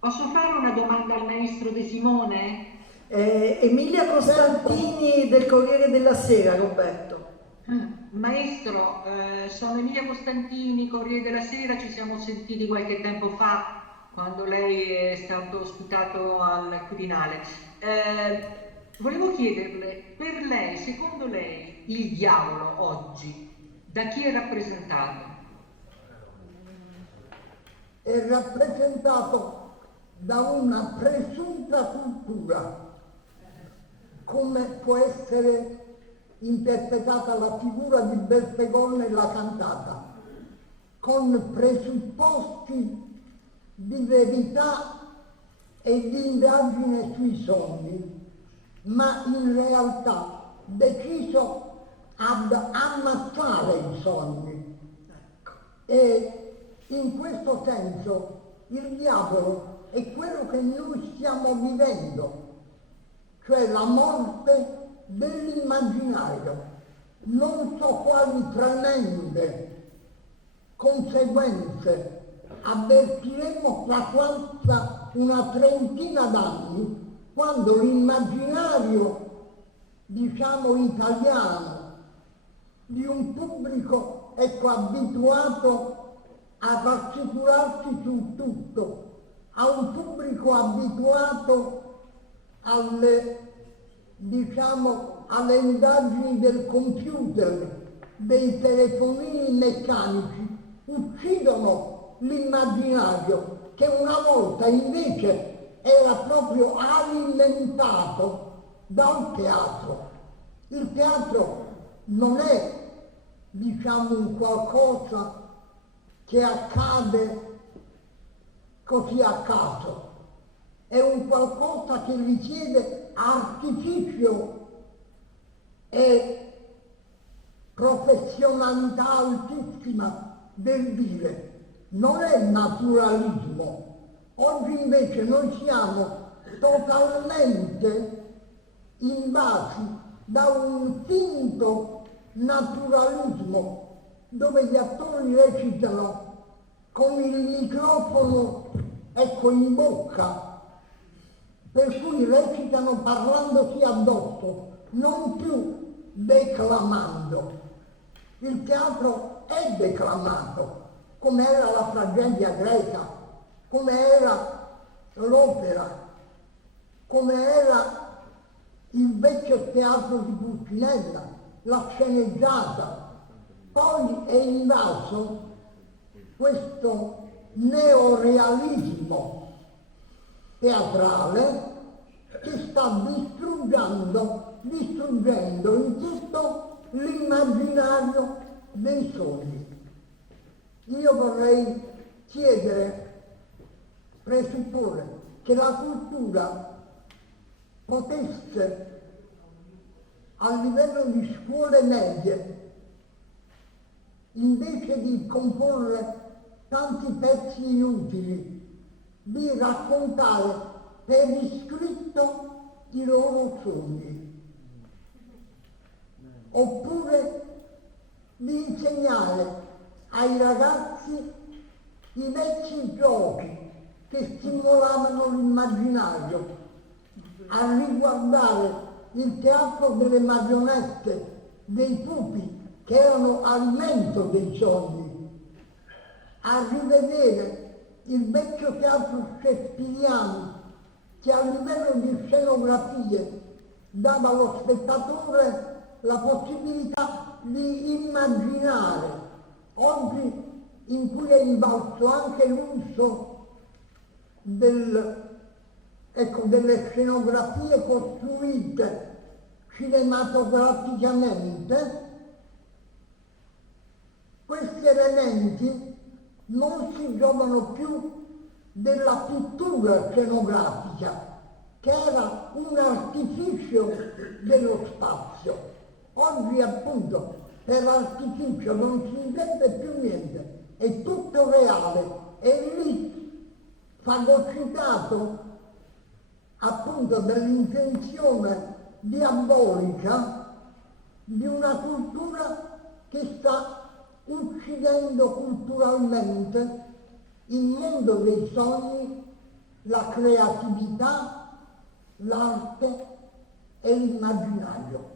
Posso fare una domanda al maestro De Simone? Emilia Costantini del Corriere della Sera, Roberto. Maestro, sono Emilia Costantini, Corriere della Sera, ci siamo sentiti qualche tempo fa quando lei è stato ospitato al Quirinale. Volevo chiederle, per lei, secondo lei, il diavolo oggi da chi è rappresentato? È rappresentato da una presunta cultura, come può essere interpretata la figura di Belfegor nella cantata, con presupposti di verità e di indagine sui sogni, ma in realtà deciso ad ammazzare i sogni. E in questo senso il diavolo è quello che noi stiamo vivendo, cioè la morte dell'immaginario. Non so quali tremende conseguenze avvertiremo tra una trentina d'anni, quando l'immaginario, diciamo, italiano di un pubblico, ecco, abituato a rassicurarsi su tutto, a un pubblico abituato alle, diciamo, alle indagini del computer, dei telefonini meccanici, uccidono l'immaginario che una volta invece era proprio alimentato dal teatro. Il teatro non è, diciamo, un qualcosa che accade così a caso, è un qualcosa che richiede artificio e professionalità altissima del dire, non è naturalismo. Oggi invece noi siamo totalmente invasi da un finto naturalismo dove gli attori recitano con il microfono, ecco, in bocca, per cui recitano parlandosi addosso, non più declamando. Il teatro è declamato, come era la tragedia greca, come era l'opera, come era il vecchio teatro di Pulcinella, la sceneggiata. Poi è invaso questo neorealismo teatrale che sta distruggendo in tutto l'immaginario dei sogni. Io vorrei chiedere, presupporre che la cultura potesse, a livello di scuole medie, invece di comporre tanti pezzi inutili, di raccontare per iscritto i loro sogni, oppure di insegnare ai ragazzi i vecchi giochi che stimolavano l'immaginario, a riguardare il teatro delle marionette, dei pupi, che erano alimento dei sogni, a rivedere il vecchio teatro shakespeariano che a livello di scenografie dava allo spettatore la possibilità di immaginare. Oggi, in cui è invalso anche l'uso delle scenografie costruite cinematograficamente, questi elementi non si giovano più della pittura scenografica, che era un artificio dello spazio. Oggi appunto per artificio non si intende più niente, è tutto reale, e lì fagocitato appunto dell'intenzione diabolica di una cultura che sta uccidendo culturalmente il mondo dei sogni la creatività, l'arte e l'immaginario.